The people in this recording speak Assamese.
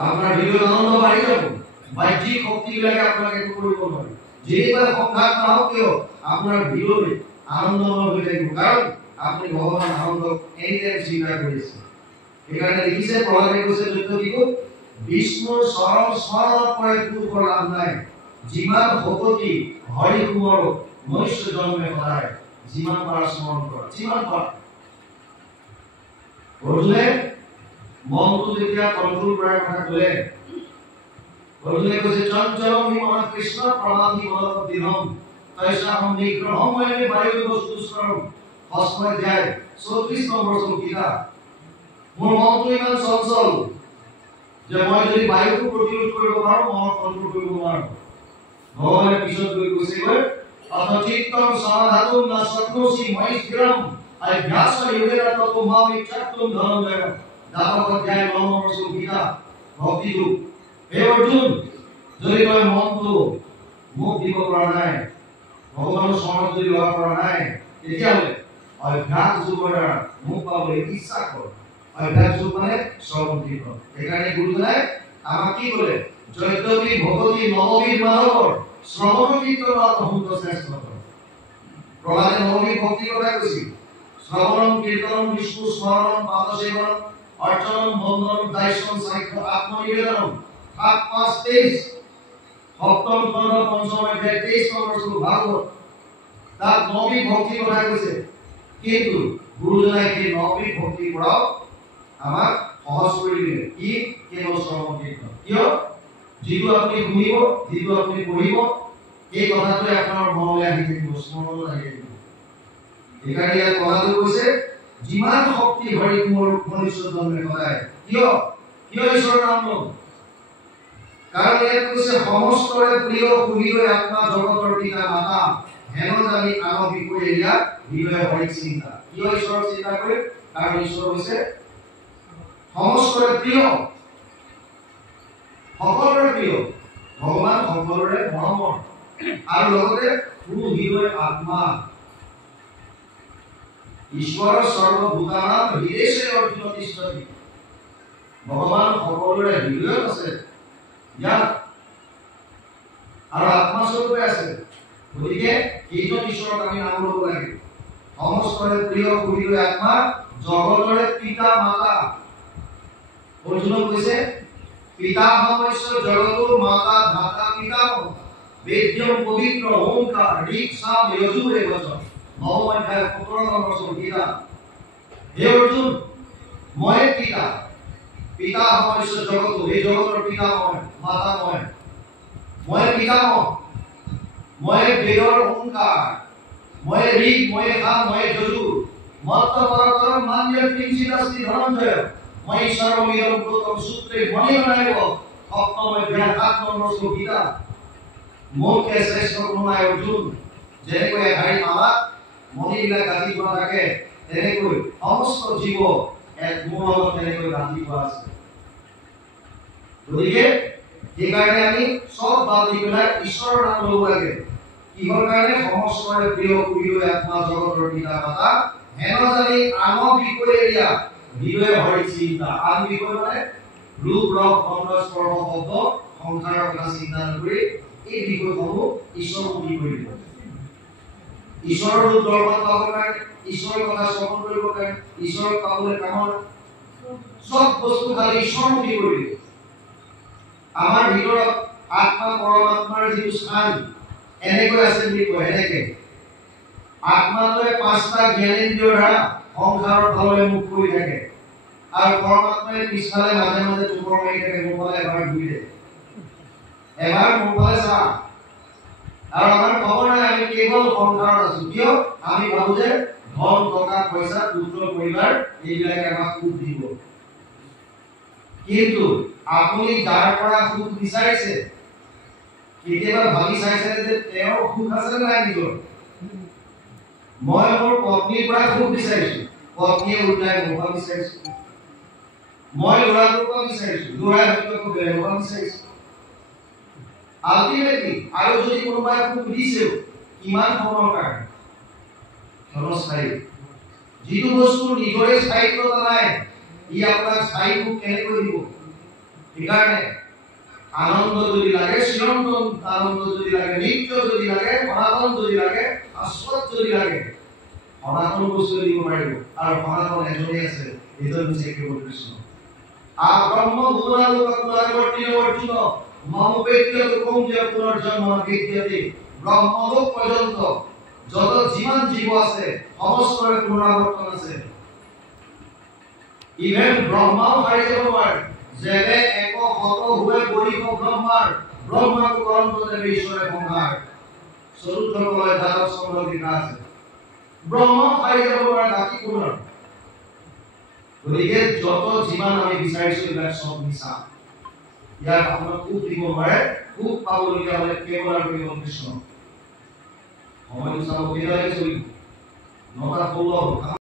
আপোনাৰ ভিডিঅ' আনন্দ বাঢ়ি যাব। বাহ্যিক শক্তিবিলাকে আপোনাক একো কৰিব নোৱাৰে। যেইবাৰ সংঘাত নহওক কিয় আপোনাৰ ভিডিঅ'ত আনন্দময় হৈ থাকিব, কাৰণ আপুনি ভগৱান আনন্দক এনিটাইম স্বীকাৰ কৰিছে। সেইকাৰণে দেখিছে প্ৰহ্লাদে কৈছে দৈত্যকীক, বিষ্ণুৰ চৰণ স্মৰণত পৰে পুৰুষৰ লাভ নাই, যিমান ভকতি হৰি কুমৰ মনুষ্য জন্মে সদায়, যিমান পাৰ স্মৰণ কৰা, যিমান পাৰ। অৰ্জুনে মনটো যেতিয়া কণ্ট্ৰল কৰাৰ কথা ক'লে, অৰ্জুনে কৈছে চঞ্চলম হি মন কৃষ্ণ প্ৰমাধি বলত দিনম তৈষাহম নিগ্ৰহম ময়ে বায়ু বস্তুস্কৰম। 8 অধ্যায় 34 নম্বৰ শ্লোকীতা। মোৰ মনটো ইমান চঞ্চল যে মই যদি বায়ুক প্ৰতিৰোধ কৰিব পাৰোঁ, মনক কণ্ট্ৰল কৰিব নোৱাৰোঁ। ভগৱানে পিছত গৈ কৈছে অথচিত্তম সমাধাতুম ন শক্নোসি ময়ি স্থিৰম অভ্যাস যোগেন ততো মাম ইচ্ছাতুম ধনঞ্জয়। 10 অধ্যায় 9 নম্বৰ শ্লোকীতা ভক্তি যোগ। হে অৰ্জুন, যদি তই মনটো মোক দিব পৰা নাই, ভগৱানৰ স্মৰণত যদি লগাব পৰা নাই, তেতিয়াহ'লে অভ্যাস যোগৰ দ্বাৰা মোক পাবলৈ ইচ্ছা কৰ। অভ্যাস যোগ মানে শ্ৰৱণ কীৰ্তন। সেইকাৰণে গুৰুজনাই আমাক কি ক'লে, যদ্যপি ভগৱতী নৱবিধ মাধৱৰ শ্ৰৱণ কীৰ্তনত অহন্ত শ্ৰেষ্ঠ। প্ৰহ্লাদে নৱবিধ ভক্তিৰ কথা কৈছিল। শ্ৰৱণম কীৰ্তনম বিষ্ণু স্মৰণম পাদসেৱনম অৰ্চনম বন্দনম দাস্যম সাক্ষ্য আত্মনিবেদনম। 7:5-23 সপ্তম খণ্ড 5ম অধ্যায় 23 নম্বৰ শ্লোক ভাগৱত। তাত নৱবিধ ভক্তিৰ কথা কৈছে, কিন্তু গুৰুজনাই সেই নৱবিধ ভক্তিৰ পৰাও আমাক সহজ কৰি দিলে। কি? কেৱল শ্ৰৱণ কীৰ্তন। কিয়? যিটো আপুনি শুনিব, যিটো আপুনি পঢ়িব, এই কথাটোৱে আপোনাৰ মনলৈ আহি থাকিব, স্মৰণলৈ আহি থাকিব। সেইকাৰণে ইয়াত কথাটো কৈছে যিমান শক্তি হৰি মোৰ মনুষ্য জন্মে সদায়। কিয়? কিয় ঈশ্বৰৰ নাম ল'ম? কাৰণ ইয়াত কৈছে সমস্তৰে প্ৰিয় সুহৃদয় আত্মা জগতৰ পিতা মাতা, হেন জানি আন বিষয়ে এৰিয়া হৃদয় হৰিক চিন্তা। কিয় ঈশ্বৰৰ চিন্তা কৰে? কাৰণ ঈশ্বৰ হৈছে সমস্তৰে প্ৰিয়, সকলোৰে প্ৰিয়, ভগৱান সকলোৰে মৰমৰ, আৰু লগতে সুহৃদয় আত্মা। ঈশ্বৰ সৰ্বভূতানাম হৃদেশে অৰ্জুন তিষ্ঠতি। ভগৱান সকলোৰে হৃদয়ত আছে, ইয়াত আৰু আত্মাস্বৰূপে আছে। গতিকে এইজন ঈশ্বৰক আমি নাম ল'ব লাগে। সমস্তৰে প্ৰিয় সুহৃদয় আত্মা, জগতৰে পিতা মাতা। অৰ্জুনক কৈছে পিতামহস্য জগতো মাতা ধাতা পিতামহ বেদ্যম পবিত্ৰ ওংকাৰ ঋক সাম যজুৰ বচন। 9ম অধ্যায় 17 নম্বৰ শ্লোকীতা। হে অৰ্জুন, মই পিতা, পিতামহস্য জগতো, এই জগতৰ পিতা মই, মাতা মই পিতামহ, মই বেদৰ ওংকাৰ, মই ঋক, মই সাম, মই যজুৰ। মত্ত পৰতৰম মান্যৰ কিঞ্চিদস্তি ধনঞ্জয়, মই সৰ্বমিদম প্ৰোতম সূত্ৰে মণিগণায়ব। 7ম অধ্যায় 7 নম্বৰ শ্লোকীতা। মোতকে শ্ৰেষ্ঠ কোনো নাই অৰ্জুন। যেনেকৈ এঘাৰী মালাত মণিবিলাক গাঁঠি থোৱা থাকে, তেনেকৈ সমস্ত জীৱ এক মোৰ লগত তেনেকৈ গাঁঠি থোৱা আছে। গতিকে সেইকাৰণে আমি চব বাদ দি পেলাই ঈশ্বৰৰ নাম ল'ব লাগে। কিহৰ কাৰণে? সমস্তৰে প্ৰিয় সুহৃদয় আত্মা জগতৰ পিতা মাতা, হেন জানি আন বিষয়ে এৰিয়া হৃদয় হৰিক চিন্তা। আন বিষয় মানে ৰূপ ৰস গন্ধ স্পৰ্শ শব্দ সংসাৰৰ কথা চিন্তা নকৰি এই বিষয়সমূহ ঈশ্বৰমুখী কৰি দিব। ঈশ্বৰৰ ৰূপ দৰ্শন পাবৰ কাৰণে, ঈশ্বৰৰ কথা শ্ৰৱণ কৰিবৰ কাৰণে, ঈশ্বৰক পাবলৈ কামনা, চব বস্তু খালি ঈশ্বৰমুখী কৰি দিব। আমাৰ ভিতৰত আত্মা পৰমাত্মাৰ যিটো স্থান এনেকৈ আছে বুলি কয়। এনেকে আত্মাটোৱে 5টা জ্ঞানেন্দ্ৰিয়ৰ দ্বাৰা সংসাৰৰ ফাললৈ মুখ কৰি থাকে, আৰু পৰমাত্মাই পিছফালে মাজে মাজে চোখৰ মাৰি থাকে, মোৰ ফালে এবাৰ ঘূৰি থাকে, এবাৰ মোৰ ফালে চা। আৰু আমাৰ খবৰ নাই আমি কেৱল সংসাৰত আছো। কিয়? আমি ভাবো যে ধন টকা পইচা পুত্ৰ পৰিবাৰ এইবিলাকে আমাক সুখ দিব। কিন্তু আপুনি যাৰ পৰা সুখ বিচাৰিছে, কেতিয়াবা ভাবি চাইছে যে তেওঁৰ সুখ আছে নাই নিজৰ? মই মোৰ পত্নীৰ পৰা সুখ বিচাৰিছো, পত্নীয়ে উল্টাই মোৰ পৰা বিচাৰিছে। মই ল'ৰাটোৰ পৰা বিচাৰিছো, ল'ৰাই হয়তো আকৌ বেলেগৰ পৰা বিচাৰিছে। আল্টিমেটলি আৰু যদি কোনোবাই সুখ দিছেও, কিমান সময়ৰ কাৰণে? ক্ষণস্থায়ী। যিটো বস্তুৰ নিজৰে স্থায়িত্বতা নাই, ই আপোনাক স্থায়ী সুখ কেনেকৈ দিব? সেইকাৰণে আনন্দ যদি লাগে, চিৰন্তন আনন্দ যদি লাগে, নিত্য যদি লাগে, সনাতন যদি লাগে, শাশ্বত যদি লাগে, সনাতন বস্তু দিব পাৰিব। আৰু সনাতন এজনেই আছে, এইজন হৈছে কেৱল কৃষ্ণ। ব্ৰহ্ম ভুৱনালোকত্ববৰ্তিনো অৰ্জুন মমোপেত্য লোকং যে পুনৰ্জন্ম বিদ্যতে। ব্ৰহ্মলোক পৰ্যন্ত যত যিমান জীৱ আছে সমস্তৰে পুনৰাবৰ্তন আছে। ইভেন ব্ৰহ্মাও হাৰি যাব পাৰে। যেনে এক শত হুৱে বৰিষ ব্ৰহ্মাৰ, ব্ৰহ্মাক কৰন্ত দেৱে ঈশ্বৰে সংহাৰ। চতুৰ্থ কলয় দ্বাদশ স্কন্ধত লিখা আছে। ব্ৰহ্মাও হাৰি যাব পাৰে, বাকী পুনৰ। গতিকে যত যিমান আমি বিচাৰিছো এইবিলাক চব মিছা। ইয়াত আপোনাক সুখ দিব পাৰে, সুখ পাবলগীয়া হলে কেৱল আৰু কেৱল কৃষ্ণ। সময়টো চাব কেইটালৈকে চলিব? 9:16